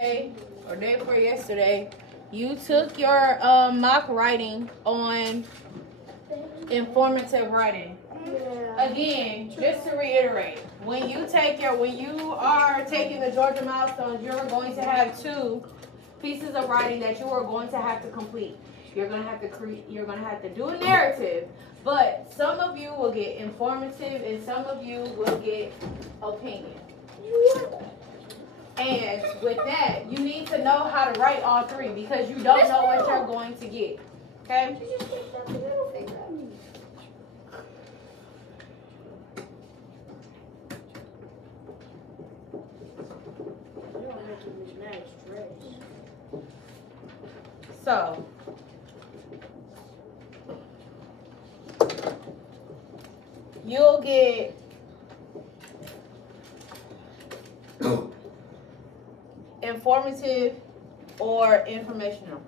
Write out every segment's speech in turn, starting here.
or day before yesterday, you took your mock writing on informative writing. Again, just to reiterate, when you are taking the Georgia milestones, you're going to have two pieces of writing that you are going to have to complete. You're going to have to do a narrative, but some of you will get informative and some of you will get opinion. And with that, you need to know how to write all three because you don't know what you're going to get. Okay? So, you'll get informative or informational.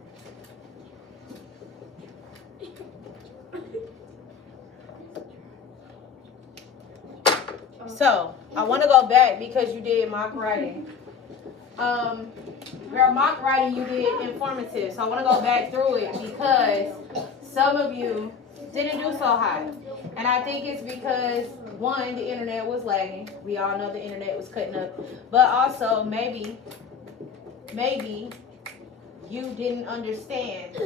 So, I want to go back because you did mock writing. Your mock writing, you did informative. So I want to go back through it because some of you didn't do so hot. And I think it's because, one, the internet was lagging. We all know the internet was cutting up. But also, maybe you didn't understand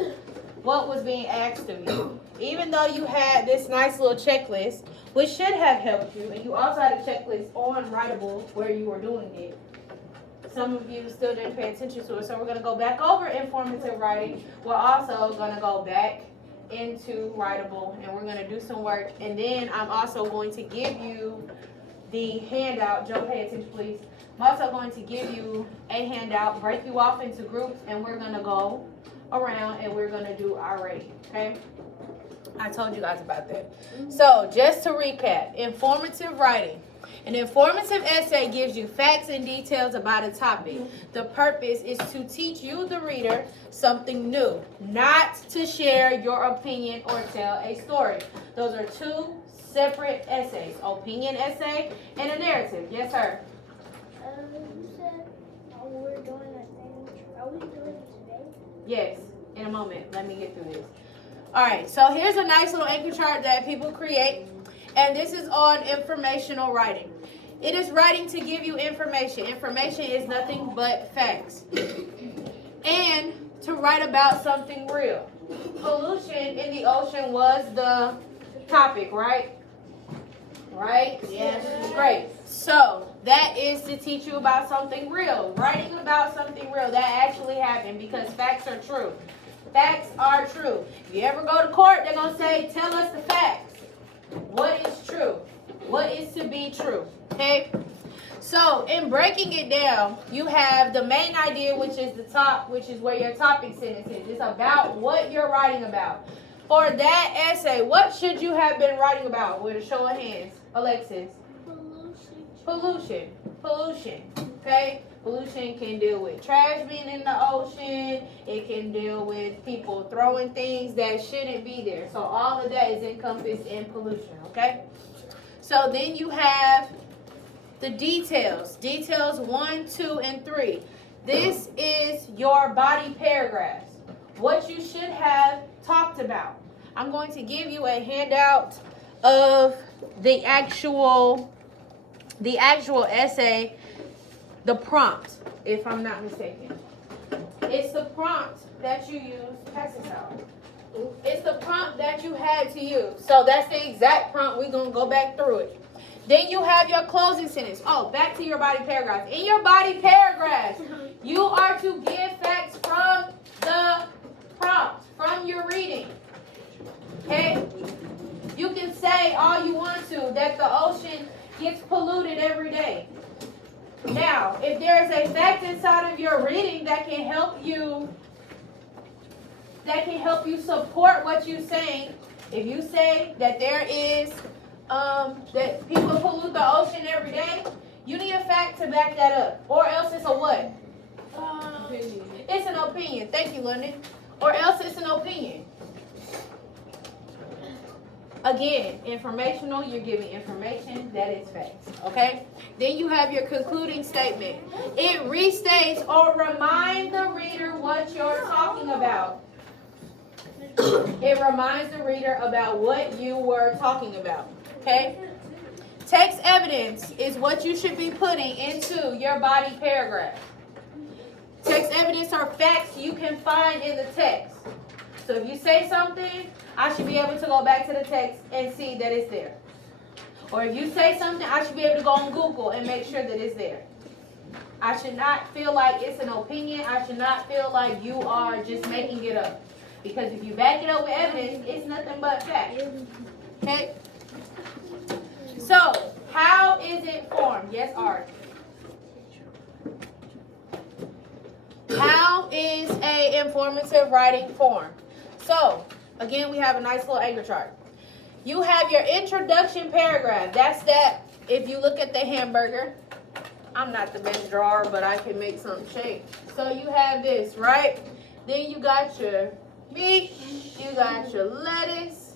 what was being asked of you. Even though you had this nice little checklist, which should have helped you, and you also had a checklist on Writable where you were doing it. Some of you still didn't pay attention to it, so we're going to go back over informative writing. We're also going to go back into Writable, and we're going to do some work. And then I'm also going to give you the handout. Joe, pay attention, please. I'm also going to give you a handout, break you off into groups, and we're going to go around and we're going to do our rating, okay? I told you guys about that. So just to recap, informative writing. An informative essay gives you facts and details about a topic. The purpose is to teach you, the reader, something new, not to share your opinion or tell a story. Those are two separate essays, opinion essay and a narrative. Yes, sir? You said we're doing that thing. Are we doing it today? Yes, in a moment. Let me get through this. All right, so here's a nice little anchor chart that people create, and this is on informational writing. It is writing to give you information. Information is nothing but facts. And to write about something real. Pollution in the ocean was the topic, right? Right? Yes. Great. So that is to teach you about something real. Writing about something real that actually happened because facts are true. Facts are true. If you ever go to court, they're going to say, tell us the facts. What is true? What is to be true? Okay? So, in breaking it down, you have the main idea, which is the top, which is where your topic sentence is. It's about what you're writing about. For that essay, what should you have been writing about? With a show of hands. Alexis. Pollution. Okay? Pollution can deal with trash being in the ocean. It can deal with people throwing things that shouldn't be there. So all of that is encompassed in pollution, okay? So then you have the details. Details 1, 2, and 3. This is your body paragraphs. What you should have talked about. I'm going to give you a handout of the actual essay, the prompt, if I'm not mistaken. It's the prompt that you use. Pass this out. It's the prompt that you had to use. So that's the exact prompt. We're going to go back through it. Then you have your closing sentence. Oh, back to your body paragraphs. In your body paragraphs, you are to give facts from the prompt, from your reading. Okay? You can say all you want to, that the ocean gets polluted every day. Now, if there's a fact inside of your reading that can help you support what you're saying, if you say that there is that people pollute the ocean every day, you need a fact to back that up. Or else it's a what? It's an opinion. Thank you, London. Or else it's an opinion. Again, informational, you're giving information that is facts, okay? Then you have your concluding statement. It restates or reminds the reader what you're talking about. It reminds the reader about what you were talking about, okay? Text evidence is what you should be putting into your body paragraph. Text evidence are facts you can find in the text. So if you say something, I should be able to go back to the text and see that it's there. Or if you say something, I should be able to go on Google and make sure that it's there. I should not feel like it's an opinion. I should not feel like you are just making it up. Because if you back it up with evidence, it's nothing but fact. Okay? So, how is it formed? Yes, Art. How is a informative writing formed? So, again, we have a nice little anchor chart. You have your introduction paragraph. That's that. If you look at the hamburger, I'm not the best drawer, but I can make something shake. So you have this, right? Then you got your meat. You got your lettuce.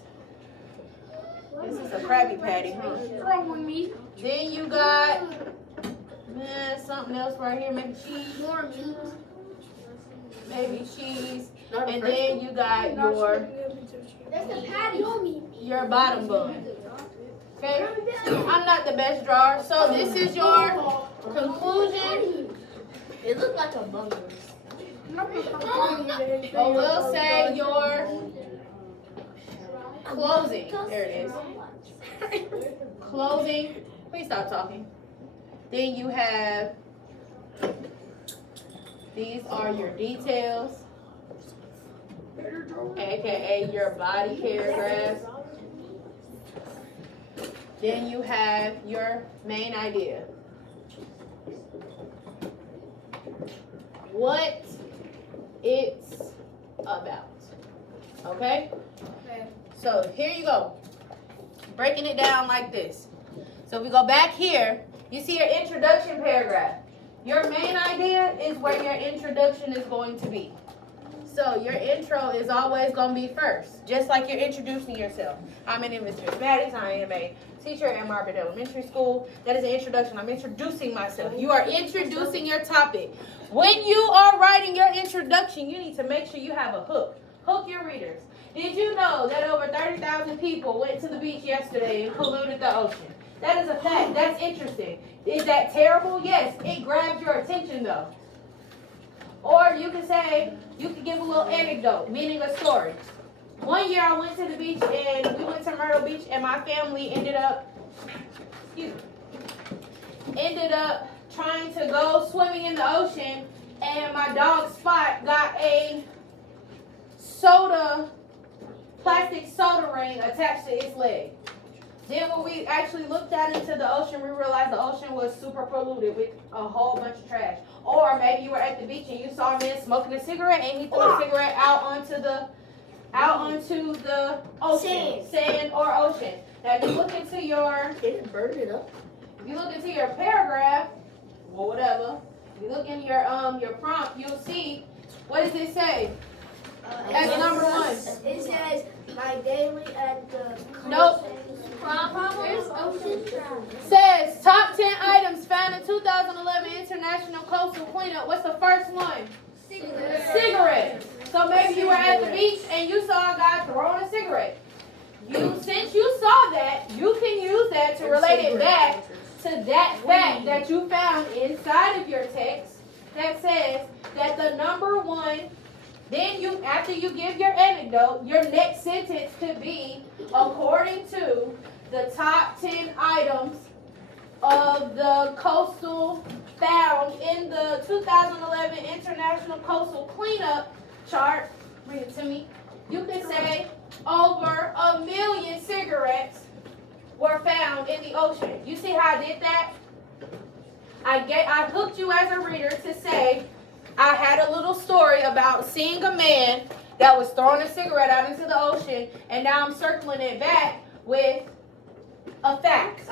This is a Krabby Patty, huh? Then you got something else right here. Maybe cheese. More meat. Maybe cheese. And then you got your That's the patty. your bottom bun. Okay? I'm not the best drawer. So this is your conclusion. It looks like a bunker. Or we'll say your closing. There it is. Closing. Please stop talking. Then you have, these are your details, aka your body paragraph. Then you have your main idea. What it's about. Okay? So here you go. Breaking it down like this. So we go back here. You see your introduction paragraph. Your main idea is where your introduction is going to be. So your intro is always going to be first, just like you're introducing yourself. My name is Miss Maddox. I am a teacher at Margaret Elementary School. That is an introduction. I'm introducing myself. You are introducing your topic. When you are writing your introduction, you need to make sure you have a hook. Hook your readers. Did you know that over 30,000 people went to the beach yesterday and polluted the ocean? That is a fact. That's interesting. Is that terrible? Yes. It grabs your attention, though. Or you can say, you can give a little anecdote, meaning a story. One year I went to the beach and we went to Myrtle Beach and my family ended up trying to go swimming in the ocean, and my dog Spot got a plastic soda ring attached to its leg. Then when we actually looked out into the ocean, we realized the ocean was super polluted with a whole bunch of trash. Or maybe you were at the beach and you saw a man smoking a cigarette and he threw a cigarette out onto the ocean, sand or ocean. Now if you look into your, Didn't burn it up. if you look into your paragraph or whatever, if you look in your prompt, you'll see, what does it say? As number one. It says my daily at the Nope. Says top 10 items found in 2011 International Coastal Cleanup. What's the first one? Cigarettes. So maybe you were at the beach and you saw a guy throwing a cigarette. Since you saw that, you can use that to relate it back to that fact that you found inside of your text that says that the number one. Then after you give your anecdote, your next sentence could be, according to the top 10 items of the coastal found in the 2011 International Coastal Cleanup chart, bring it to me, you can say over 1 million cigarettes were found in the ocean. You see how I did that? I hooked you as a reader to say, I had a little story about seeing a man that was throwing a cigarette out into the ocean, and now I'm circling it back with a fact.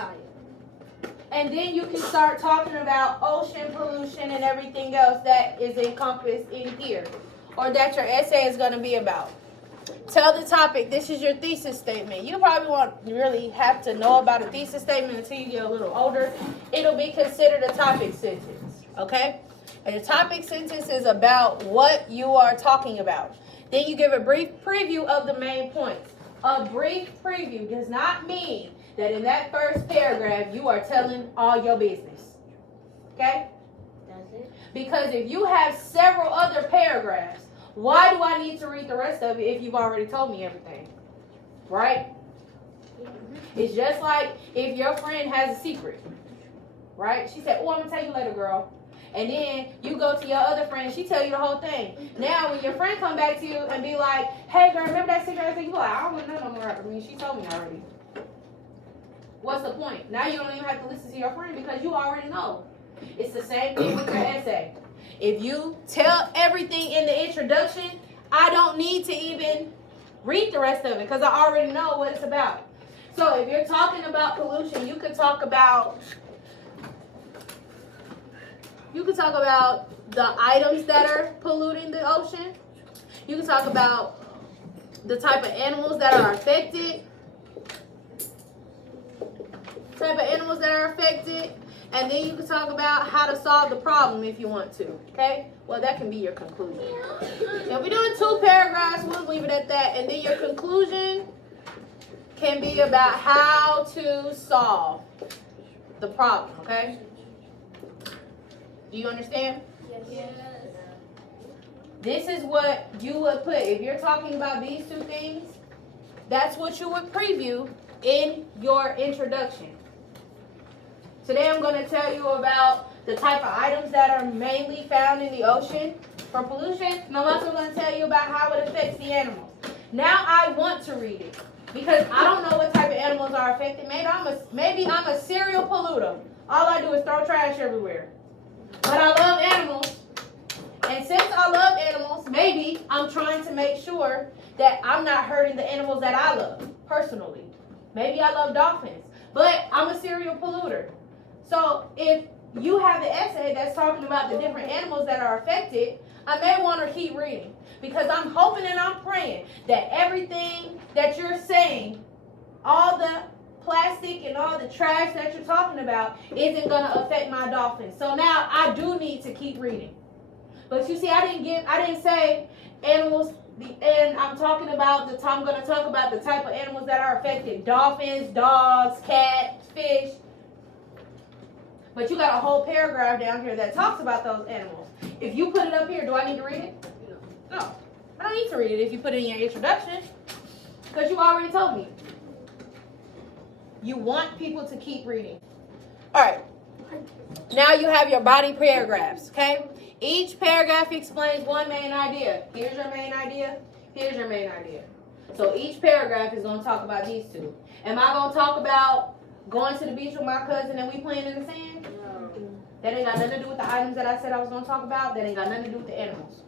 And then you can start talking about ocean pollution and everything else that is encompassed in here, or that your essay is going to be about. Tell the topic. This is your thesis statement. You probably won't really have to know about a thesis statement until you get a little older. It'll be considered a topic sentence, okay? And a topic sentence is about what you are talking about. Then you give a brief preview of the main points. A brief preview does not mean that in that first paragraph you are telling all your business, okay? Does it? Because if you have several other paragraphs, why do I need to read the rest of it if you've already told me everything? Right? It's just like if your friend has a secret. Right? She said, oh, I'm going to tell you later, girl. And then you go to your other friend, she tell you the whole thing. Now, when your friend come back to you and be like, hey, girl, remember that secret? You be like, I don't want to know no more. I mean, she told me already. What's the point? Now you don't even have to listen to your friend because you already know. It's the same thing with your essay. If you tell everything in the introduction, I don't need to even read the rest of it because I already know what it's about. So if you're talking about pollution, you could talk about the items that are polluting the ocean. You can talk about the type of animals that are affected. And then you can talk about how to solve the problem if you want to, okay? Well, that can be your conclusion. If we're doing 2 paragraphs, we'll leave it at that. And then your conclusion can be about how to solve the problem, okay? Do you understand? Yes. This is what you would put. If you're talking about these 2 things, that's what you would preview in your introduction. Today I'm going to tell you about the type of items that are mainly found in the ocean for pollution. And I'm also going to tell you about how it affects the animals. Now I want to read it because I don't know what type of animals are affected. Maybe I'm a serial polluter. All I do is throw trash everywhere. But I love animals. And since I love animals, maybe I'm trying to make sure that I'm not hurting the animals that I love personally. Maybe I love dolphins, but I'm a serial polluter. So if you have the essay that's talking about the different animals that are affected, I may want to keep reading because I'm hoping and I'm praying that everything that you're saying, all the plastic and all the trash that you're talking about isn't going to affect my dolphins. So now I do need to keep reading. But you see, I didn't say animals, and I'm going to talk about the type of animals that are affected. Dolphins, dogs, cats, fish. But you got a whole paragraph down here that talks about those animals. If you put it up here, do I need to read it? No. I don't need to read it if you put it in your introduction because you already told me. You want people to keep reading. All right. Now you have your body paragraphs, okay? Each paragraph explains one main idea. Here's your main idea. Here's your main idea. So each paragraph is going to talk about these 2. Am I going to talk about going to the beach with my cousin and we playing in the sand? No. That ain't got nothing to do with the items that I said I was going to talk about. That ain't got nothing to do with the animals.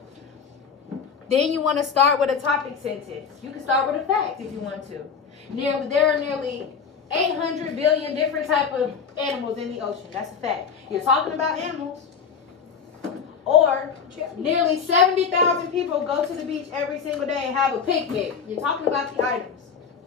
Then you want to start with a topic sentence. You can start with a fact if you want to. There are nearly 800 billion different type of animals in the ocean. That's a fact. You're talking about animals. Or nearly 70,000 people go to the beach every single day and have a picnic. You're talking about the items.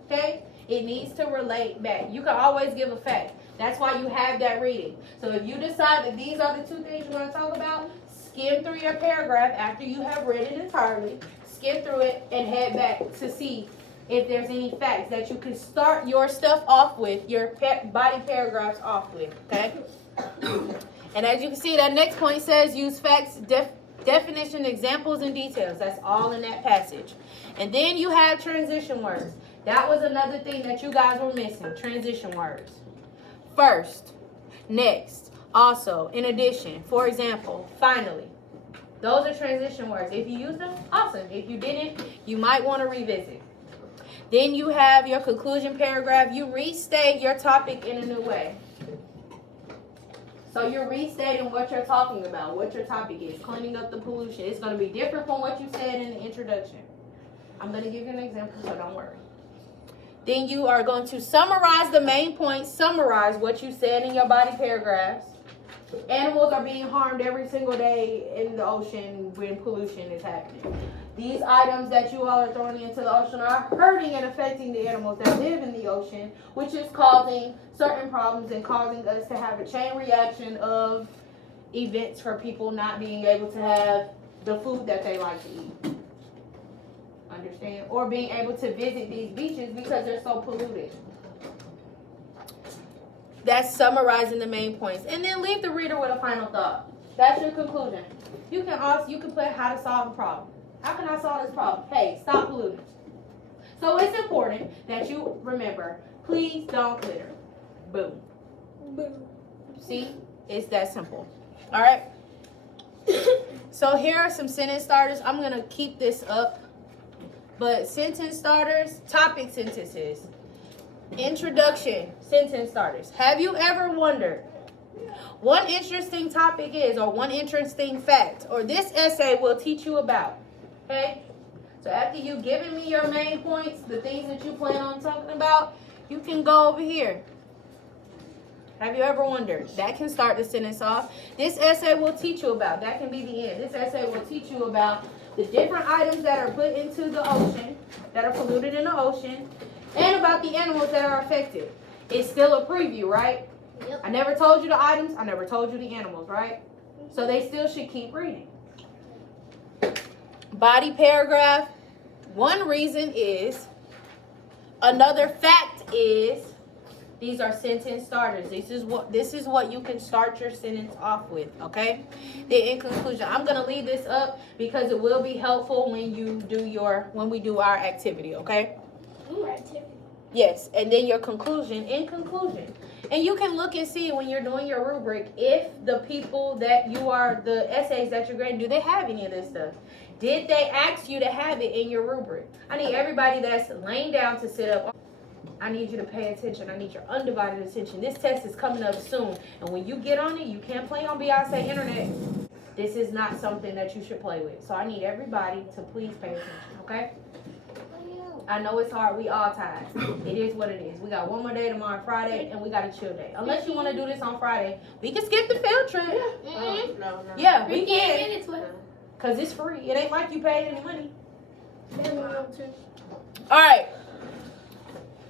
Okay? It needs to relate back. You can always give a fact. That's why you have that reading. So if you decide that these are the 2 things you want to talk about, skim through your paragraph after you have read it entirely. Skim through it and head back to see if there's any facts that you can start your stuff off with, your body paragraphs off with. Okay? And as you can see, that next point says use facts, definition, examples, and details. That's all in that passage. And then you have transition words. That was another thing that you guys were missing, transition words. First, next, also, in addition, for example, finally. Those are transition words. If you use them, awesome. If you didn't, you might want to revisit. Then you have your conclusion paragraph. You restate your topic in a new way. So you're restating what you're talking about, what your topic is, cleaning up the pollution. It's going to be different from what you said in the introduction. I'm going to give you an example, so don't worry. Then you are going to summarize the main points, summarize what you said in your body paragraphs. Animals are being harmed every single day in the ocean when pollution is happening. These items that you all are throwing into the ocean are hurting and affecting the animals that live in the ocean, which is causing certain problems and causing us to have a chain reaction of events for people not being able to have the food that they like to eat. Understand? Or being able to visit these beaches because they're so polluted. That's summarizing the main points. And then leave the reader with a final thought. That's your conclusion. You can put how to solve the problem. How can I solve this problem? Hey, stop polluting. So it's important that you remember, please don't litter. Boom. Boom. See? It's that simple. All right? So here are some sentence starters. I'm going to keep this up. But sentence starters, topic sentences. Introduction, sentence starters. Have you ever wondered what interesting topic is, or one interesting fact, or this essay will teach you about? Okay? So after you've given me your main points, the things that you plan on talking about, you can go over here. Have you ever wondered? That can start the sentence off. This essay will teach you about. That can be the end. This essay will teach you about the different items that are put into the ocean, that are polluted in the ocean, and about the animals that are affected. It's still a preview, right? Yep. I never told you the items. I never told you the animals, right? So they still should keep reading. Body paragraph. One reason is, another fact is, these are sentence starters. This is what you can start your sentence off with, okay? Then in conclusion, I'm gonna leave this up because it will be helpful when we do our activity, okay? Ooh, activity. Yes, and then your conclusion, in conclusion. And you can look and see when you're doing your rubric if the people that the essays that you're grading, do they have any of this stuff? Did they ask you to have it in your rubric? I need everybody that's laying down to sit up. I need you to pay attention. I need your undivided attention. This test is coming up soon. And when you get on it, you can't play on Beyonce internet. This is not something that you should play with. So I need everybody to please pay attention, okay? I know it's hard. We all tired. It is what it is. We got one more day tomorrow, Friday, and we got a chill day. Unless you want to do this on Friday, we can skip the field trip. No. Yeah, we can. Minutes left. Because it's free. It ain't like you paid any money. All All right.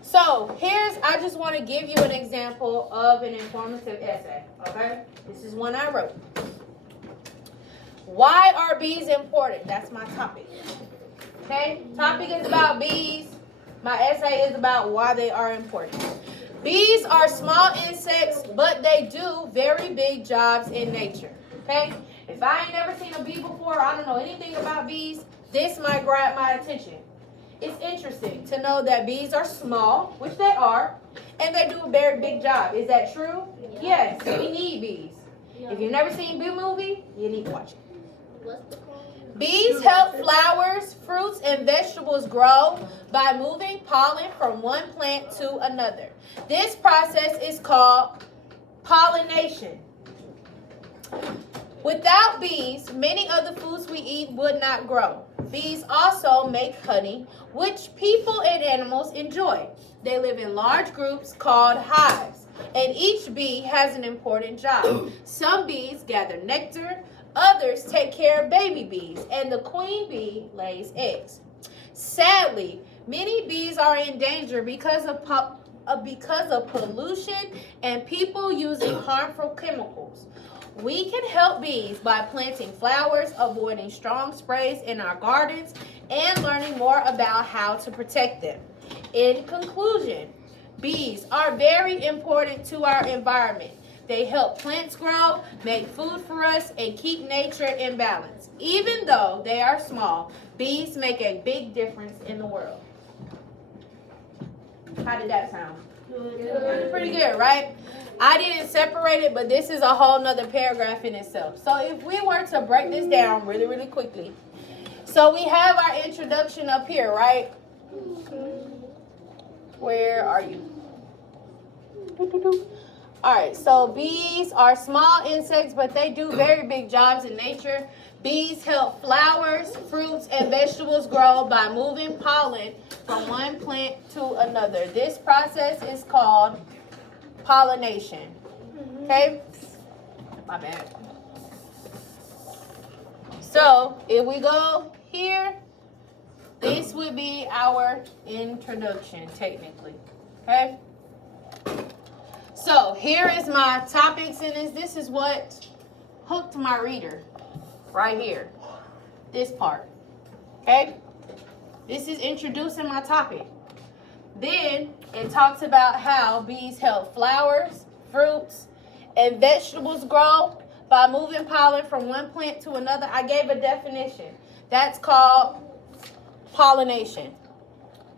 So I just want to give you an example of an informative essay, okay? This is one I wrote. Why are bees important? That's my topic. Okay? Topic is about bees. My essay is about why they are important. Bees are small insects, but they do very big jobs in nature. Okay? If I ain't never seen a bee before, I don't know anything about bees, this might grab my attention. It's interesting to know that bees are small, which they are, and they do a very big job. Is that true? Yes, we need bees. If you've never seen a bee movie, you need to watch it. What's the call? Bees help flowers, fruits, and vegetables grow by moving pollen from one plant to another. This process is called pollination. Without bees, many of the foods we eat would not grow. Bees also make honey, which people and animals enjoy. They live in large groups called hives, and each bee has an important job. Some bees gather nectar, others take care of baby bees, and the queen bee lays eggs. Sadly, many bees are in danger because of pollution and people using harmful chemicals. We can help bees by planting flowers, avoiding strong sprays in our gardens, and learning more about how to protect them. In conclusion, bees are very important to our environment. They help plants grow, make food for us, and keep nature in balance. Even though they are small, bees make a big difference in the world. How did that sound? Pretty good, right? I didn't separate it, but this is a whole nother paragraph in itself. So if we were to break this down really, really quickly. So we have our introduction up here, right? Where are you? All right, so bees are small insects, but they do very big jobs in nature. Bees help flowers, fruits, and vegetables grow by moving pollen from one plant to another. This process is called pollination. Okay? My bad. So if we go here, this would be our introduction, technically. Okay? So here is my topics in this. This is what hooked my reader. Right here. This part. Okay? This is introducing my topic. Then it talks about how bees help flowers, fruits, and vegetables grow by moving pollen from one plant to another. I gave a definition. That's called pollination.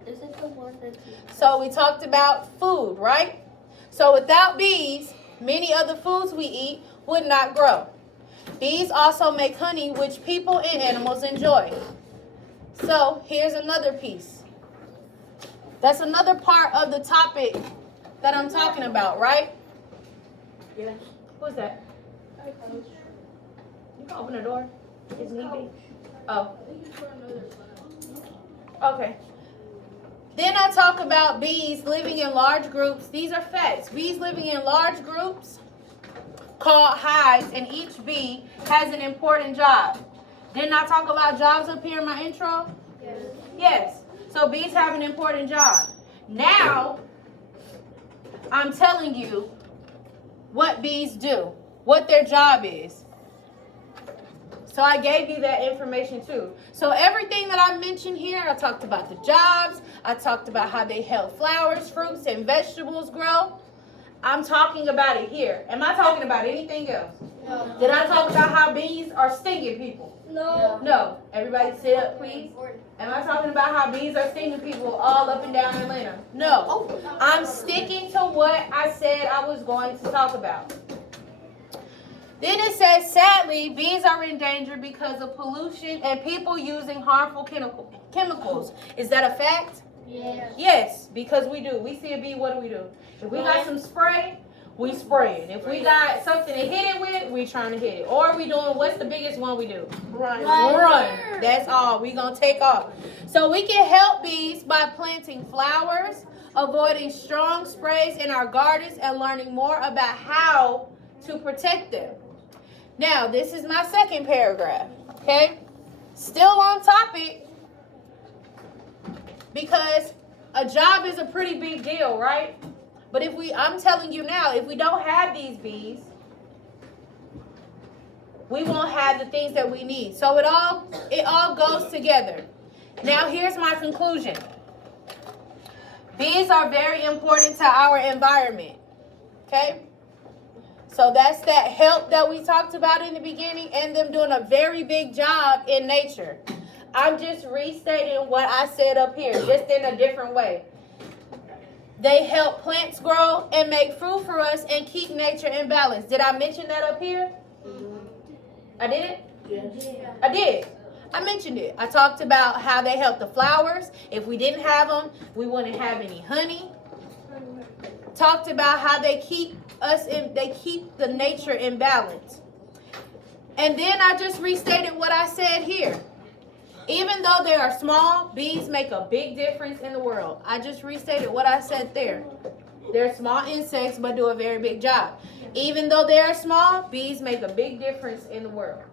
Is it the one that So we talked about food, right? So without bees, many other foods we eat would not grow. Bees also make honey, which people and animals enjoy. So here's another piece. That's another part of the topic that I'm talking about, right? Yes. Who's that? You can open the door. Is need be? Oh. Okay. Then I talk about bees living in large groups. These are facts. Bees living in large groups called hives, and each bee has an important job. Didn't I talk about jobs up here in my intro? Yes. Yes. So bees have an important job. Now, I'm telling you what bees do, what their job is. So I gave you that information too. So everything that I mentioned here, I talked about the jobs. I talked about how they help flowers, fruits, and vegetables grow. I'm talking about it here. Am I talking about anything else? No. Did I talk about how bees are stinging people? No. No. Everybody sit up, please. Am I talking about how bees are stinging people all up and down Atlanta? No. I'm sticking to what I said I was going to talk about. Then it says, sadly, bees are in danger because of pollution and people using harmful chemicals. Is that a fact? Yes. Yes, because we do. We see a bee, what do? If we got some spray, we spray it. If we got something to hit it with, we trying to hit it. Or we doing, what's the biggest one we do? Run. That's all. We gonna take off. So we can help bees by planting flowers, avoiding strong sprays in our gardens, and learning more about how to protect them. Now, this is my second paragraph, okay? Still on topic, because a job is a pretty big deal, right? But I'm telling you now, if we don't have these bees, we won't have the things that we need. So it all goes together. Now, here's my conclusion. Bees are very important to our environment, okay? So that's that help that we talked about in the beginning, and them doing a very big job in nature. I'm just restating what I said up here, just in a different way. They help plants grow and make fruit for us and keep nature in balance. Did I mention that up here? I did? Yes. I did. I mentioned it. I talked about how they help the flowers. If we didn't have them, we wouldn't have any honey. Talked about how they keep the nature in balance. And then I just restated what I said here. Even though they are small, bees make a big difference in the world. I just restated what I said there. They're small insects, but do a very big job. Even though they are small, bees make a big difference in the world.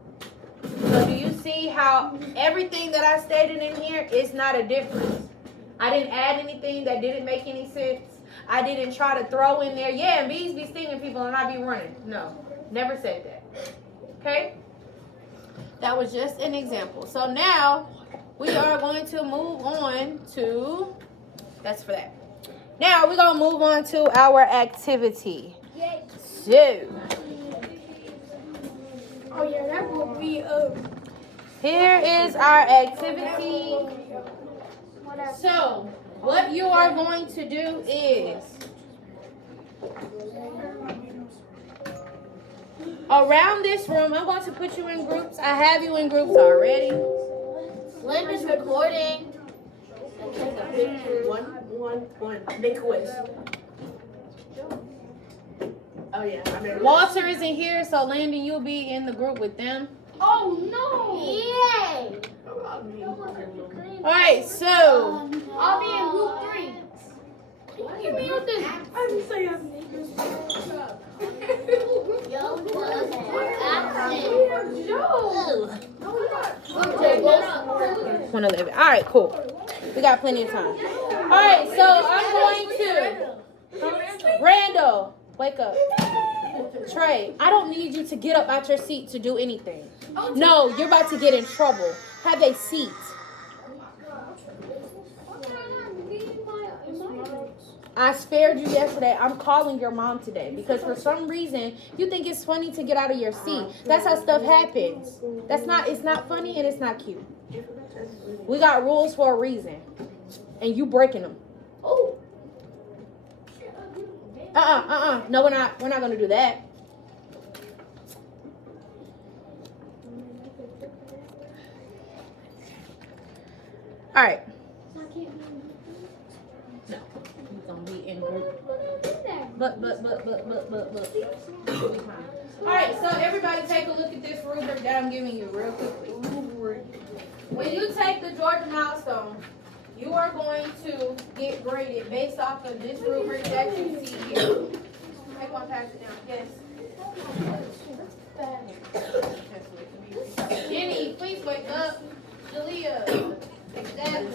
So do you see how everything that I stated in here is not a difference? I didn't add anything that didn't make any sense. I didn't try to throw in there, yeah, and bees be stinging people and I be running. No, never said that. Okay? That was just an example. So now we are going to move on to, that's for that. Now we're going to move on to our activity. Yay. So, Oh yeah, that will be here is our activity. whatever. So, what you are going to do is, around this room, I'm going to put you in groups. I have you in groups already. Slim is recording. Take a picture. One. Make a wish. Oh yeah, I remember. Walter isn't here, so Landon, you'll be in the group with them. Oh no! Yay! All right, so I'll be in group 3. Give me with this. I'm so young. $111. All right, cool. We got plenty of time. All right, so I'm going to Randall, wake up. Trey, I don't need you to get up out your seat to do anything. No, you're about to get in trouble. Have a seat. I spared you yesterday. I'm calling your mom today because for some reason you think it's funny to get out of your seat. That's how stuff happens. It's not funny and it's not cute. We got rules for a reason. And you breaking them. No, we're not gonna do that. All right. No, you're gonna be in group. But. All right, so everybody take a look at this rubric that I'm giving you real quickly. When you take the Georgia Milestone, you are going to get graded based off of this rubric that you see here. Take one, pass it down. Yes. Jenny, please wake up. Jalea. That's bad.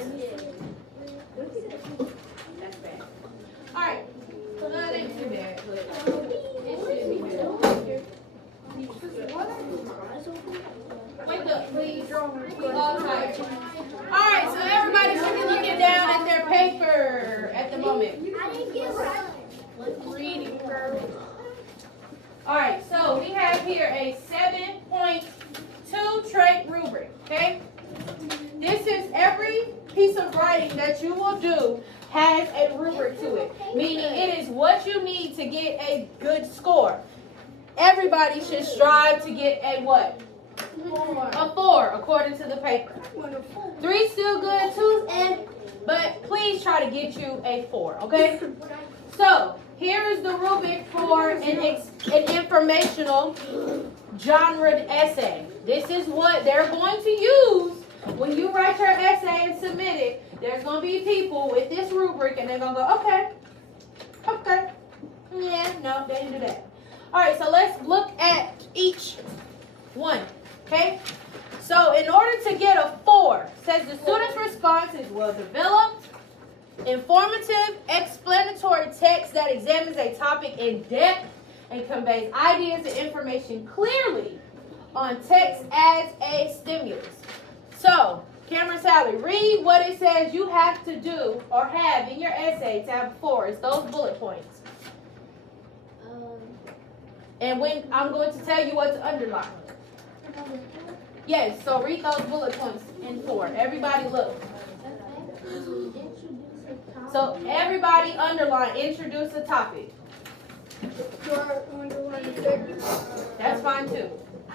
All right. So that ain't too bad, but it should be bad. Wake up, please. We all tired. All right, so everybody should be looking down at their paper at the moment. All right, so we have here a 7.2 trait rubric, okay? This is every piece of writing that you will do has a rubric to it, meaning it is what you need to get a good score. Everybody should strive to get a what? A 4, according to the paper. 3 still good, 2 but please try to get you a 4, okay? So, here is the rubric for an informational genre essay. This is what they're going to use when you write your essay and submit it. There's going to be people with this rubric and they're going to go, okay. Yeah, no, they didn't do that. All right, so let's look at each one, okay? So in order to get a 4, says the student's response is well-developed, informative, explanatory text that examines a topic in depth and conveys ideas and information clearly on text as a stimulus. So, Cameron Sally, read what it says you have to do or have in your essay to have 4. It's those bullet points. And when I'm going to tell you what to underline. Yes, so read those bullet points in 4. Everybody look. So everybody underline, introduce a topic. That's fine too.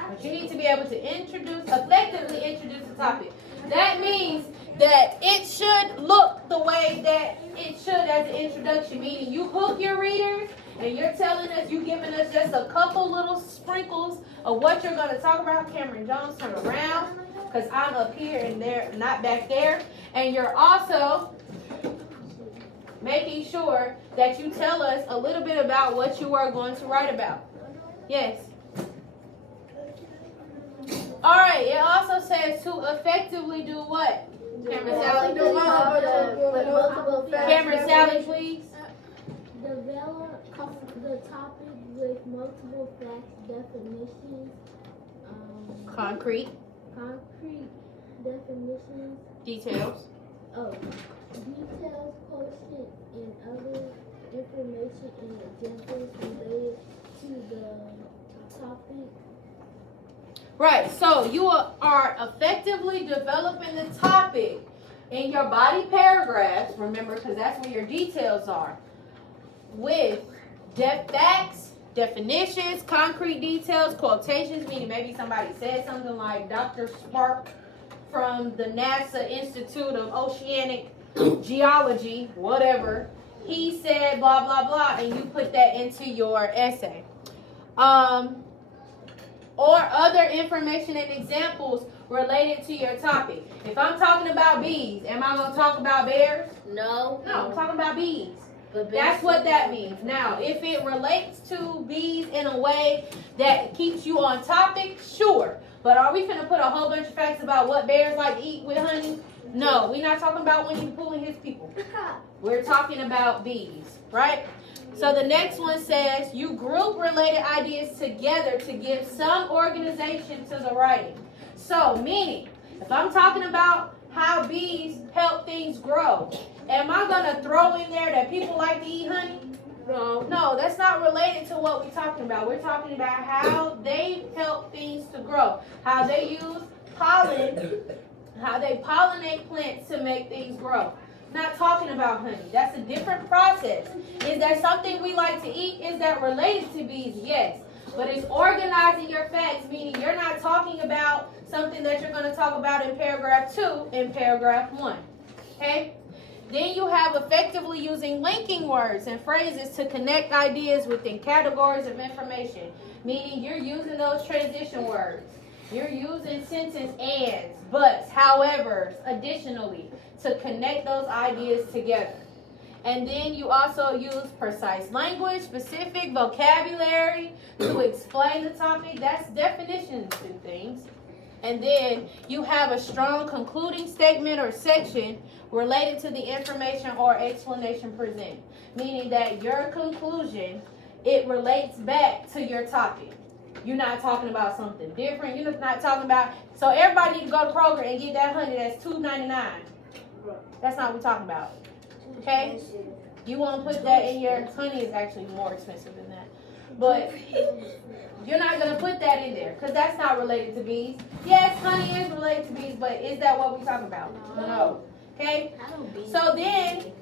But you need to be able to effectively introduce a topic. That means that it should look the way that it should as an introduction, meaning you hook your readers and you're telling us, you giving us just a couple little sprinkles of what you're going to talk about. Cameron Jones, turn around, because I'm up here and they're not back there. And you're also making sure that you tell us a little bit about what you are going to write about. Yes. All right. It also says to effectively do what? Cameron Sally. Cameron Sally, please. Develop the topic with multiple facts, definitions, Concrete definitions, details, details, quotient, and other information and examples related to the topic. Right, so you are effectively developing the topic in your body paragraphs, remember, because that's where your details are, with facts, definitions, concrete details, quotations, meaning maybe somebody said something like Dr. Spark from the NASA Institute of Oceanic Geology, whatever, he said blah, blah, blah, and you put that into your essay. Or other information and examples related to your topic. If I'm talking about bees, am I going to talk about bears? No. No, I'm talking about bees. That's what that means. Now, if it relates to bees in a way that keeps you on topic, sure. But are we finna put a whole bunch of facts about what bears like to eat with honey? No, we're not talking about Winnie the Pooh and his people. We're talking about bees, right? So the next one says, you group related ideas together to give some organization to the writing. So, meaning, if I'm talking about how bees help things grow, am I going to throw in there that people like to eat honey? No, that's not related to what we're talking about. We're talking about how they help things to grow, how they use pollen, how they pollinate plants to make things grow. Not talking about honey. That's a different process. Is that something we like to eat? Is that related to bees? Yes. But it's organizing your facts, meaning you're not talking about something that you're going to talk about in paragraph 2 in paragraph 1. Okay? Then you have effectively using linking words and phrases to connect ideas within categories of information, meaning you're using those transition words. You're using sentence ands, buts, howevers, additionally, to connect those ideas together. And then you also use precise language, specific vocabulary to explain the topic. That's definitions and things. And then you have a strong concluding statement or section related to the information or explanation presented, meaning that your conclusion, it relates back to your topic. You're not talking about something different. You're not talking about, so everybody need to go to Kroger and get that honey that's $2.99. That's not what we're talking about. Okay? You want to put that in your, honey is actually more expensive than that. But you're not going to put that in there because that's not related to bees. Yes, honey is related to bees, but is that what we're talking about? No. Okay? So then,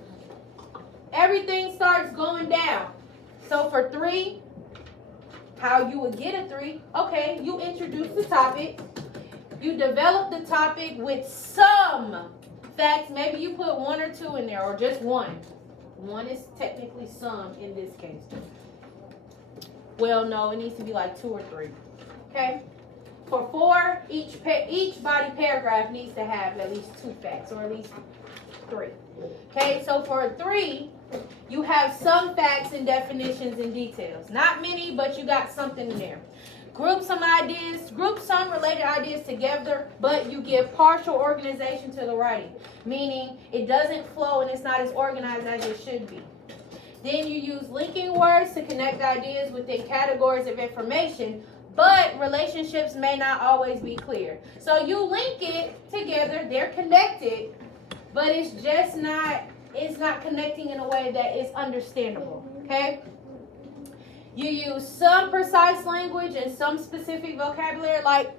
everything starts going down. So for 3, how you would get a 3, okay, you introduce the topic. You develop the topic with some facts. Maybe you put 1 or 2 in there, or just 1. 1 is technically some in this case. Well, no, it needs to be like 2 or 3. Okay? For 4, each body paragraph needs to have at least 2 facts, or at least 3. Okay, so for 3, you have some facts and definitions and details. Not many, but you got something in there. Group some related ideas together, but you give partial organization to the writing, meaning it doesn't flow and it's not as organized as it should be. Then you use linking words to connect ideas within categories of information, but relationships may not always be clear. So you link it together, they're connected, but it's not connecting in a way that is understandable, okay? You use some precise language and some specific vocabulary like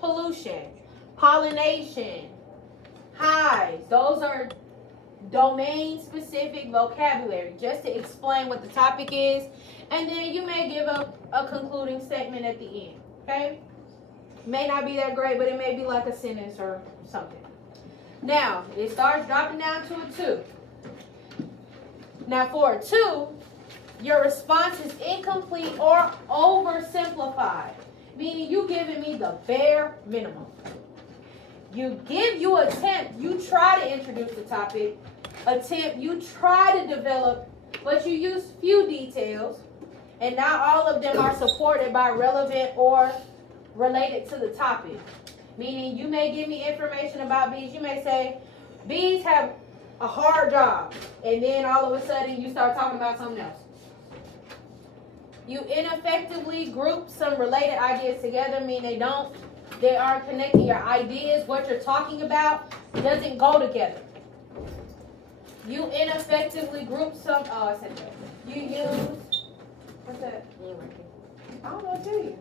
pollution, pollination, hives. Those are domain-specific vocabulary just to explain what the topic is. And then you may give a concluding statement at the end, okay? May not be that great, but it may be like a sentence or something. Now, it starts dropping down to a 2. Now, for a 2, your response is incomplete or oversimplified, meaning you giving me the bare minimum. You attempt, you try to introduce the topic, you try to develop, but you use few details, and not all of them are supported by relevant or related to the topic. Meaning you may give me information about bees. You may say, bees have a hard job, and then all of a sudden you start talking about something else. You ineffectively group some related ideas together, meaning they aren't connecting your ideas, what you're talking about doesn't go together. You ineffectively group some, I said that. You use, what's that? I don't know what to tell you.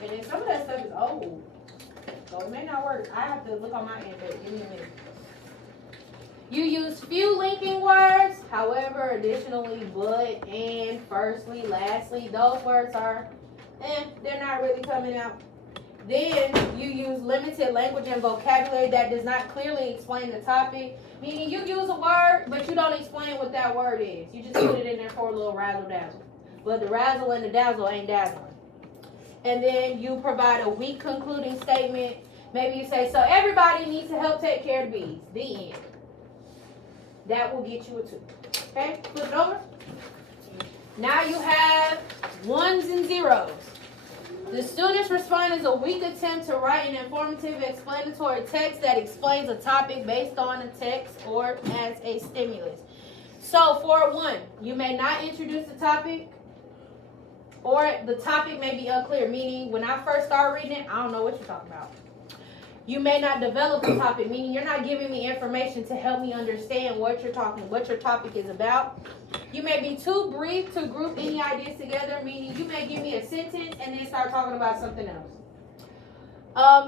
And then some of that stuff is old, so it may not work. I have to look on my end, but give me a minute. You use few linking words, however, additionally, but, and, firstly, lastly, those words are, they're not really coming out. Then you use limited language and vocabulary that does not clearly explain the topic, meaning you use a word, but you don't explain what that word is. You just put it in there for a little razzle-dazzle. But the razzle and the dazzle ain't dazzling. And then you provide a weak concluding statement. Maybe you say, so everybody needs to help take care of the bees. The end. That will get you a 2. Okay, flip it over. Now you have ones and zeros. The student's response is a weak attempt to write an informative explanatory text that explains a topic based on a text or as a stimulus. So for 1, you may not introduce the topic, or the topic may be unclear, meaning when I first start reading it, I don't know what you're talking about. You may not develop a topic, meaning you're not giving me information to help me understand what your topic is about. You may be too brief to group any ideas together, meaning you may give me a sentence and then start talking about something else.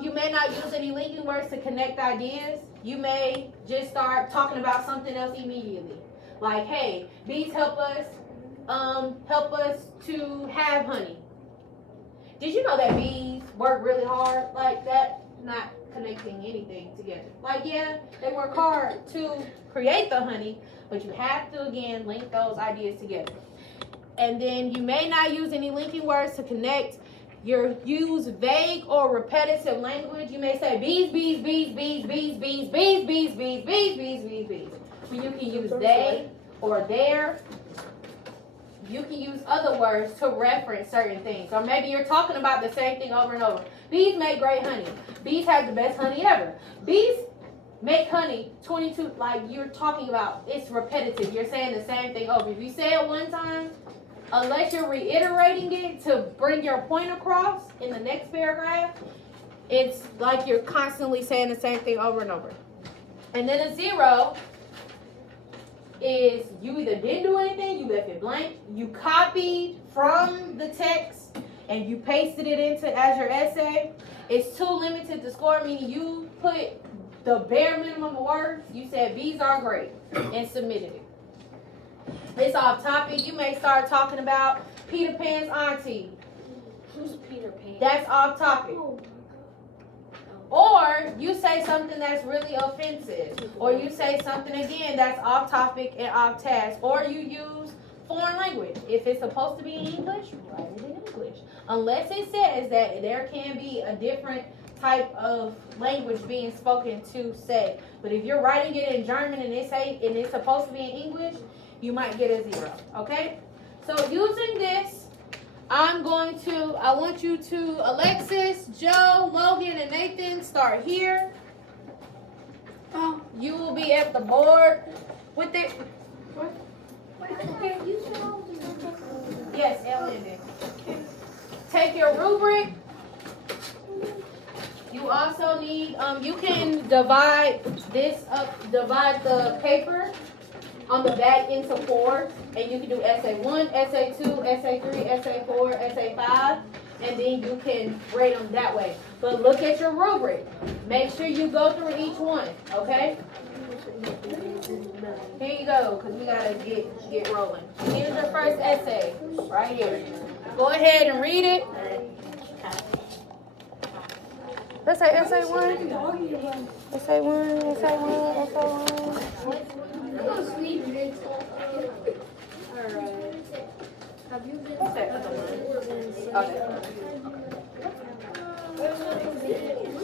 You may not use any linking words to connect ideas. You may just start talking about something else immediately. Like, hey, bees help us to have honey. Did you know that bees work really hard like that? Not connecting anything together. Like, yeah, they work hard to create the honey, but you have to, again, link those ideas together. And then you may not use any linking words to connect. You use vague or repetitive language. You may say bees, bees, bees, bees, bees, bees, bees, bees, bees, bees, bees, bees, bees. But you can use they or their. You can use other words to reference certain things. Or maybe you're talking about the same thing over and over. Bees make great honey. Bees have the best honey ever. Bees make honey 22, like you're talking about, it's repetitive. You're saying the same thing over. If you say it one time, unless you're reiterating it to bring your point across in the next paragraph, it's like you're constantly saying the same thing over and over. And then a 0 is you either didn't do anything, you left it blank, you copied from the text and you pasted it into as your essay. It's too limited to score, meaning you put the bare minimum of words. You said bees are great and submitted it. It's off topic. You may start talking about Peter Pan's auntie. Who's Peter Pan? That's off topic. Or you say something that's really offensive. Or you say something again that's off topic and off task. Or you use foreign language. If it's supposed to be in English, write it in English. Unless it says that there can be a different type of language being spoken to say. But if you're writing it in German and it's supposed to be in English, you might get a 0. Okay? So using this, I want you to, Alexis, Joe, Logan, and Nathan, start here. You will be at the board with it. What? Yes, Ellen. Take your rubric. You also need, you can divide this up, divide the paper on the back into 4, and you can do essay 1, essay 2, essay 3, essay 4, essay 5, and then you can rate them that way. But look at your rubric. Make sure you go through each one, okay? Here you go, because we gotta get rolling. Here's your first essay, right here. Go ahead and read it. Let's say essay 1. Essay 1, essay 1, essay 1. Alright. Have you been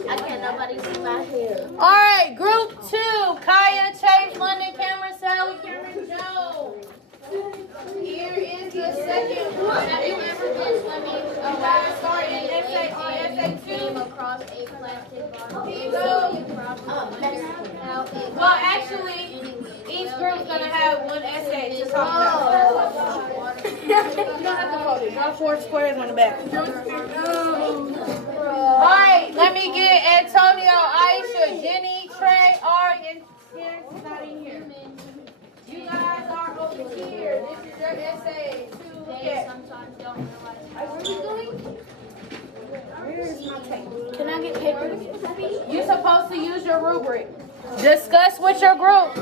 I can't nobody see my hair. Alright, group 2. Kaya, Chase, London, Cameron, Sally, Cameron, Joe. Here is the second one. Have you ever been swimming? Starting essay 2. Across a plastic bottle. Here you go. Well, actually, each group's going to have one essay to talk about. You don't have to fold it. Draw 4 squares on the back. Alright, let me get Antonio, Aisha, Jenny, Trey, Ari, and Terrence is not in here. You guys are over here. This is your essay to look at. Sometimes don't realize. Where are you going? Where's my tape? Can I get paper? You're supposed to use your rubric. Discuss with your group.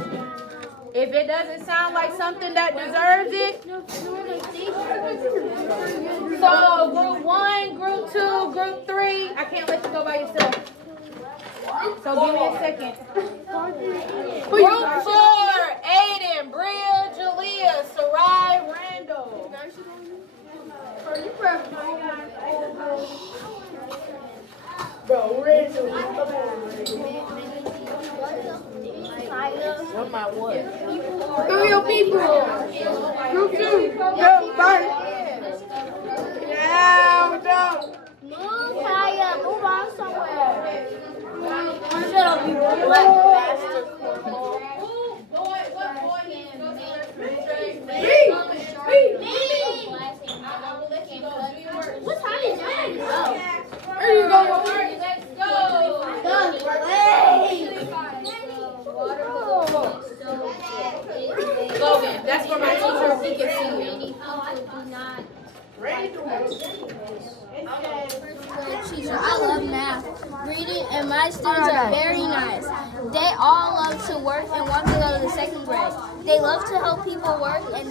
If it doesn't sound like something that deserves it. So group 1, group 2, group 3. I can't let you go by yourself. So give me a second. Group 4, Aiden, Bria, Jalea, Sarai, Randall. Bro, Rachel, what my what? Who are your people? Group 2. Go, bye. Now, go. Move, Kaya. Move on somewhere. Shut up, you black bastard. What time is it? There you go. Logan, that's for my teacher. We can see you. Teacher, I love math, reading, and my students are very nice. They all love to work and want to go to the second grade. They love to help people work and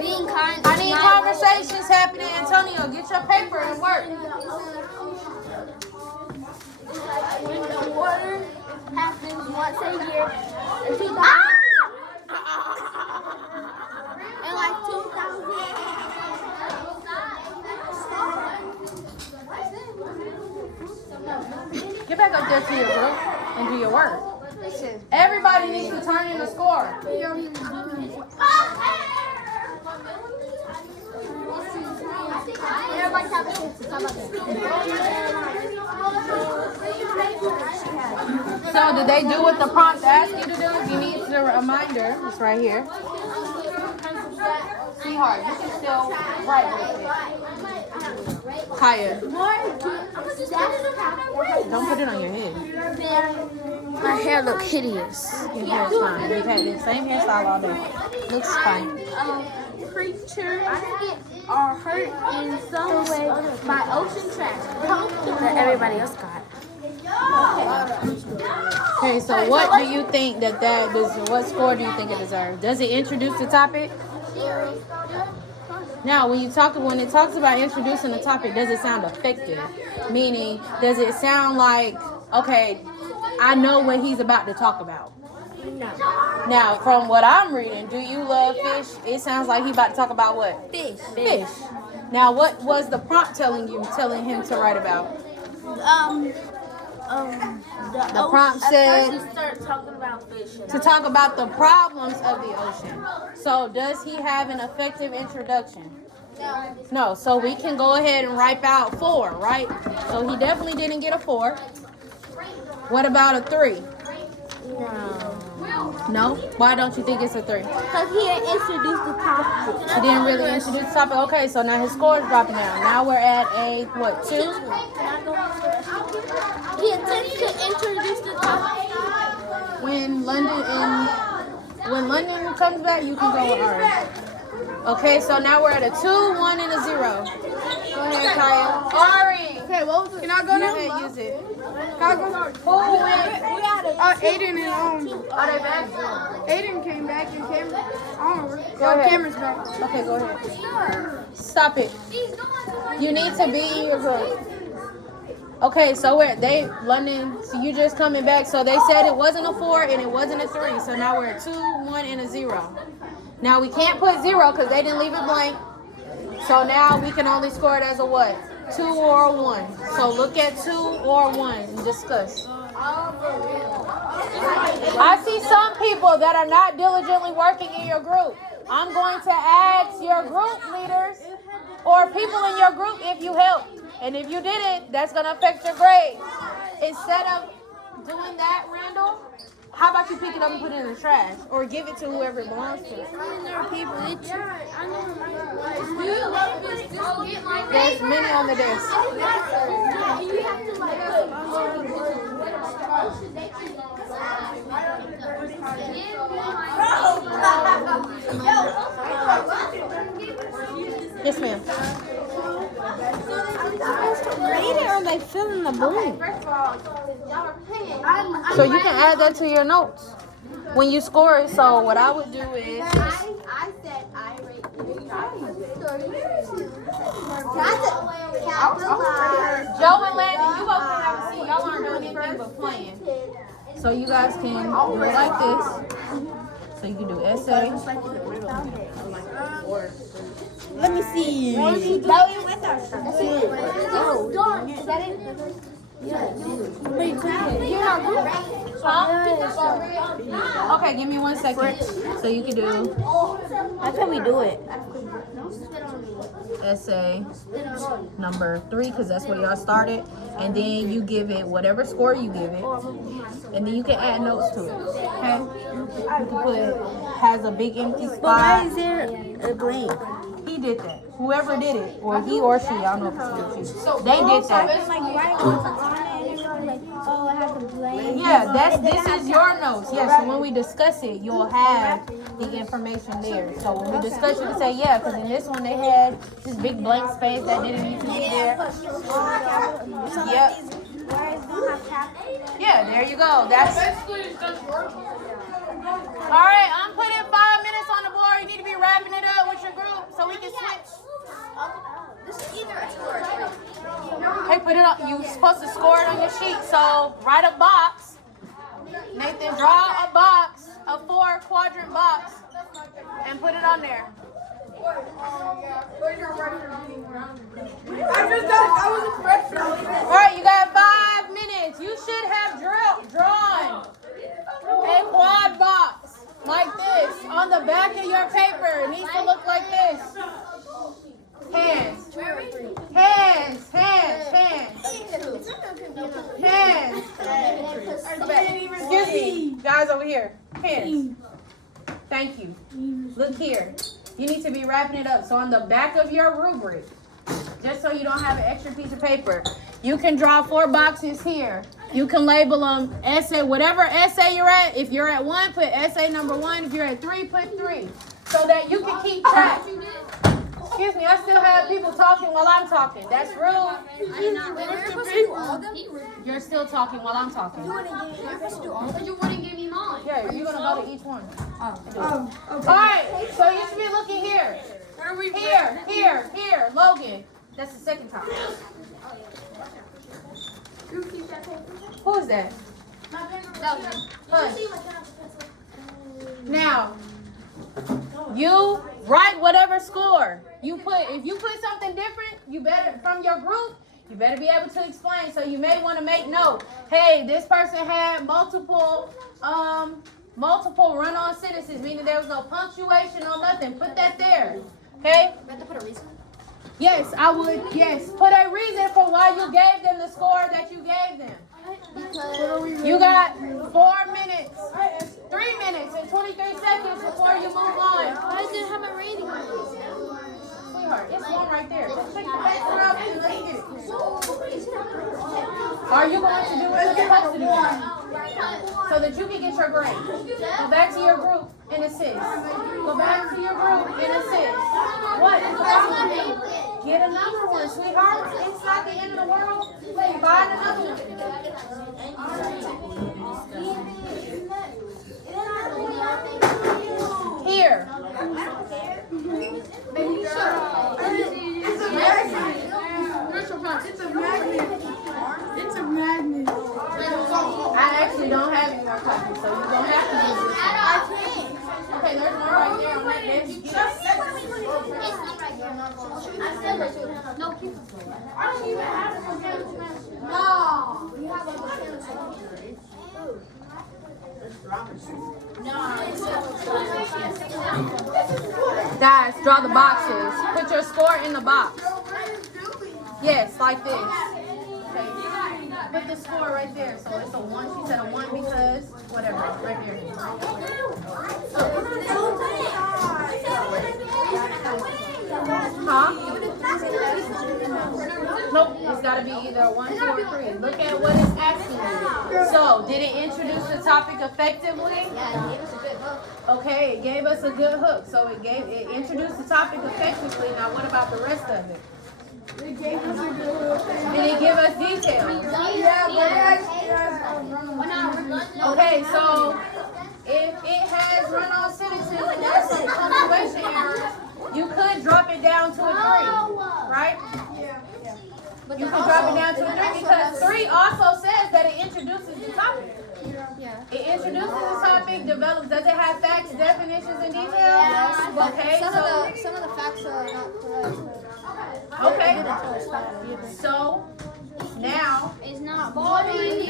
being kind. I need conversations happening, Antonio. Get your paper and work. When the water happens once a year, in 2000, and like 2000. Get back up there to your group and do your work. Everybody needs to turn in the score. Everybody have a chance. How about that? So did they do what the prompt asked you to do? If you need the reminder, it's right here. Sweetheart, you can still write with it. Kaya, don't put it on your head. My hair look hideous. Your hair is fine. You've had the same hairstyle all day. Looks fine. Creatures are hurt in some way by ocean trash. That everybody else got. Okay, so what do you think that does? What score do you think it deserves? Does it introduce the topic? Now, when it talks about introducing the topic, does it sound effective? Meaning, does it sound like, okay, I know what he's about to talk about? No. Now, from what I'm reading, do you love fish? It sounds like he's about to talk about what? Fish. Fish. Now, what was the prompt telling him to write about? The prompt said you start talking about fish. to talk about the problems of the ocean. So does he have an effective introduction? No. So we can go ahead and write out 4, right? So he definitely didn't get a 4. What about a 3? No? Why don't you think it's a 3? Because he had introduced the topic. He didn't really introduce the topic. Okay, so now his score is dropping down. Now we're at a, 2? He attempts to introduce the topic. When London comes back, you can go with Ari. Okay, so now we're at a 2, 1, and a 0. Go ahead, Kaya. Ari! Okay, what was it? Can I go Go now? ahead, use it. Can I go? Who went? Aiden and Are they back? Aiden came back and Cameron. I don't know. Go ahead. Cameron's back. Okay, go ahead. Stop it. You need to be in your group. Okay, so London, so you just coming back. So they said it wasn't a 4 and it wasn't a 3. So now we're at 2, 1, and a 0. Now we can't put 0 because they didn't leave it blank. So now we can only score it as a what? 2 or 1. So look at 2 or 1 and discuss. I see some people that are not diligently working in your group. I'm going to ask your group leaders or people in your group if you help. And if you didn't, that's going to affect your grade. Instead of doing that, Randall, how about you pick it up and put it in the trash? Or give it to whoever it belongs to. There's many on the desk. Yes, ma'am. Or they fill in the blank. So you can add that to your notes when you score it. So what I would do is I said I rate Joe and Landon, you both can have a seat. Y'all aren't doing anything but playing. So you guys can do it like this. So you can do essay. Let me see. That way with us. That's it. Is that it? Yeah. Wait, you're not Huh? Okay, give me 1 second. So you can do How can we do it? essay number 3 because that's where y'all started, and then you give it whatever score you give it, and then you can add notes to it. Okay? You can put has a big empty spot. But why is there a blank? He did that. Whoever did it, or he or she, I don't know if it's he or she. They did that. Like right on it and it's like, oh, it has a blank. Yeah, this is your notes. Yes, so when we discuss it, you'll have the information there. So when we discuss it, you say, yeah, because in this one they had this big blank space that didn't need to be there. Yep. Yeah, there you go. That's all right. I'm putting 5 minutes on the board. You need to be wrapping it up with your group so we can switch. Hey, put it on. You're supposed to score it on your sheet. So write a box. Nathan, draw a box, a 4-quadrant box, and put it on there. All right, you got 5 minutes. You should have drawn a quad box like this on the back of your paper. It needs to look like this. Hands. Hands. Hands. Hands. Hands. Excuse me. Guys over here. Hands. Thank you. Look here. You need to be wrapping it up. So on the back of your rubric, just so you don't have an extra piece of paper, you can draw 4 boxes here. You can label them essay, whatever essay you're at. If you're at 1, put essay number 1. If you're at 3, put 3. So that you can keep track. Excuse me, I still have people talking while I'm talking. That's rude. You're still talking while I'm talking. You wouldn't give me mine. Yeah, you're going to go to each one. Okay. All right, so you should be looking here. Here, Logan. That's the second time. Who is that? Hush. Now, you write whatever score you put. If you put something different, you better from your group. You better be able to explain. So you may want to make note. Hey, this person had multiple run-on sentences, meaning there was no punctuation, no nothing. Put that there. Okay? You have to put a reason. Yes, I would. Yes, put a reason for why you gave them the score that you gave them. You got 4 minutes, 3 minutes, and 23 seconds before you move on. Why does it have a rating? Sweetheart, it's one right there. Just take the paper out and let's get it. Are you going to do what you're supposed to do so that you can get your grade? Go back to your group and assist. Go back to your group and assist. What? Get another one, sweetheart. It's not the end of the world. Find another one. Here. It's a magnet. I actually don't have any more copies, so you don't have to use this one. Okay, there's one right there on that desk. No, keep it. I don't even have a No, you have a Guys, draw the boxes. Put your score in the box. Yes, like this. Okay. Put the score right there. So it's a 1. She said a 1 because whatever. Right there. Huh? Nope. It's got to be either a 1, 2, or 3. Look at what it's asking you. So, did it introduce the topic effectively? Okay, it gave us a good hook. So it introduced the topic effectively. Now, what about the rest of it? It gave us a good hook. Did it give us details? Okay, so if it has run-on sentences and there's some punctuation errors, you could drop it down to a 3, right? You can drop it down to a 3 because 3 also says that it introduces the topic. It introduces the topic, develops. Does it have facts, definitions, and details? Okay, some so of the facts are not correct. okay. So now it's not boring.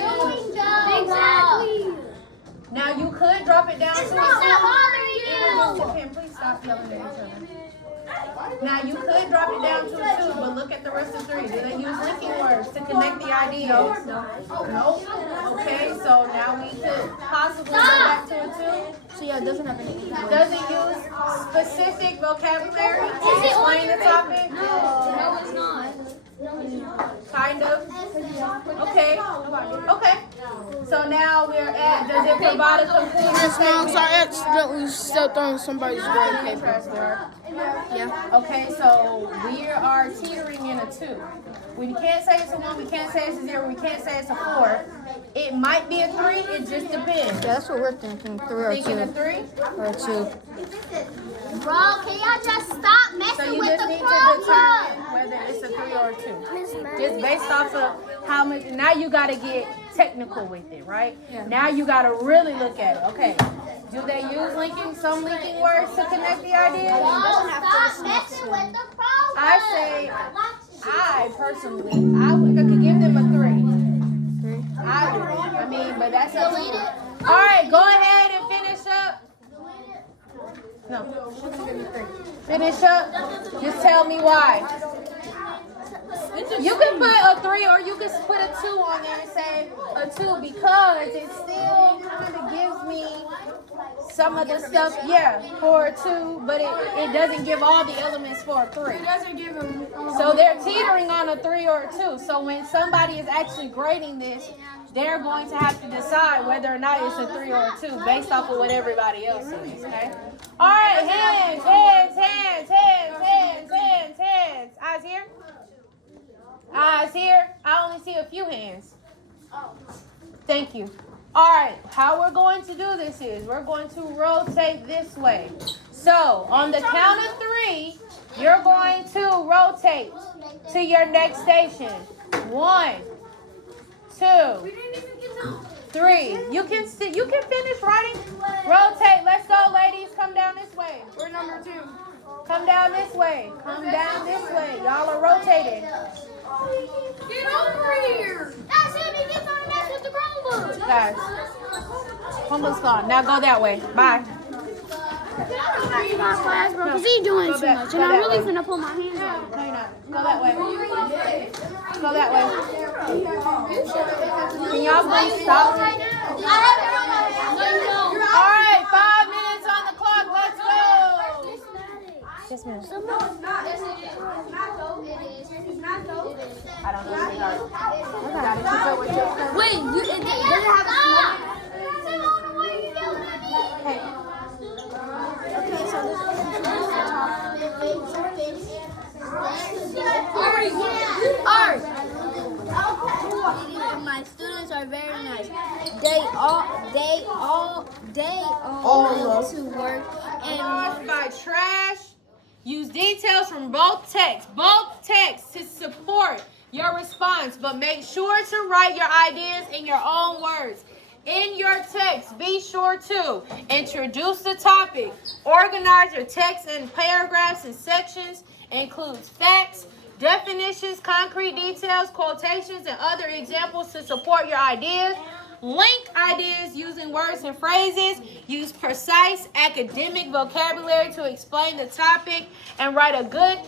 Exactly. stop yelling at each other. Now you could drop it down to a 2, but look at the rest of 3. Do they use linking words to connect the ideas? No. Okay, so now we could possibly go back to a 2. So yeah, it doesn't have anything. Does it use specific vocabulary to explain the topic? No, it's not. Kind of. Okay. Okay. So now we're at, does it provide a complete statement? I accidentally stepped on somebody's grade paper. Yeah. Okay, so we are teetering in a 2. We can't say it's a 1, we can't say it's a 0, we can't say it's a 4. It might be a 3, it just depends. Yeah, that's what we're thinking. 3 or 2. Thinking a 3? Or a 2. Bro, can y'all just stop So messing you with just the need to program? determine whether it's a 3 or a 2. Just based off of how much, now you gotta get technical with it, right? Yeah. Now you gotta really look at it. Okay, do they use some linking words to connect the ideas? Stop messing with the program. I personally, I could give them a 3. I would. I mean, but that's up to you. All right, go ahead and finish up. No. Finish up. Just tell me why. You can put a 3 or you can put a 2 on there and say a 2 because it still kind of gives me some of the stuff, for a 2, but it doesn't give all the elements for a 3. It doesn't give them. So they're teetering on a 3 or a 2. So when somebody is actually grading this, they're going to have to decide whether or not it's a 3 or a 2 based off of what everybody else says, okay? All right, hands. Eyes here? Eyes here? I only see a few hands. Thank you. All right, how we're going to do this is we're going to rotate this way. So on the count of 3, you're going to rotate to your next station. 1, 2, 3. You can finish writing. Rotate. Let's go, ladies. Come down this way. We're number 2. Come down this way. Come down this way. Y'all are rotating. Get over here. That's him. He gets on the mess with the Chromebook. Guys, Chromebook's gone. Now go that way. Bye. My class, bro, because he's doing Go too back. much. Go And I'm that really way. finna put my hands on. No, you're not. Go that way. Go that way. Can y'all please stop? All right, 5 minutes on the clock. Let's go. Yes, ma'am. I don't know. Gotta keep up with your stuff. Wait, does it have a Hey. My students are very nice. They all love to work and By trash, use details from both texts to support your response, but make sure to write your ideas in your own words. In your text, be sure to introduce the topic, organize your text in paragraphs and sections, includes facts, definitions, concrete details, quotations, and other examples to support your ideas. Link ideas using words and phrases. Use precise academic vocabulary to explain the topic and write a good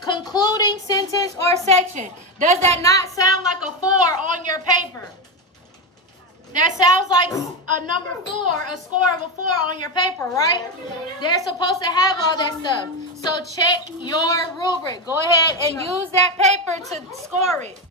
concluding sentence or section. Does that not sound like a 4 on your paper? That sounds like a number 4, a score of a 4 on your paper, right? They're supposed to have all that stuff. So check your rubric. Go ahead and use that paper to score it.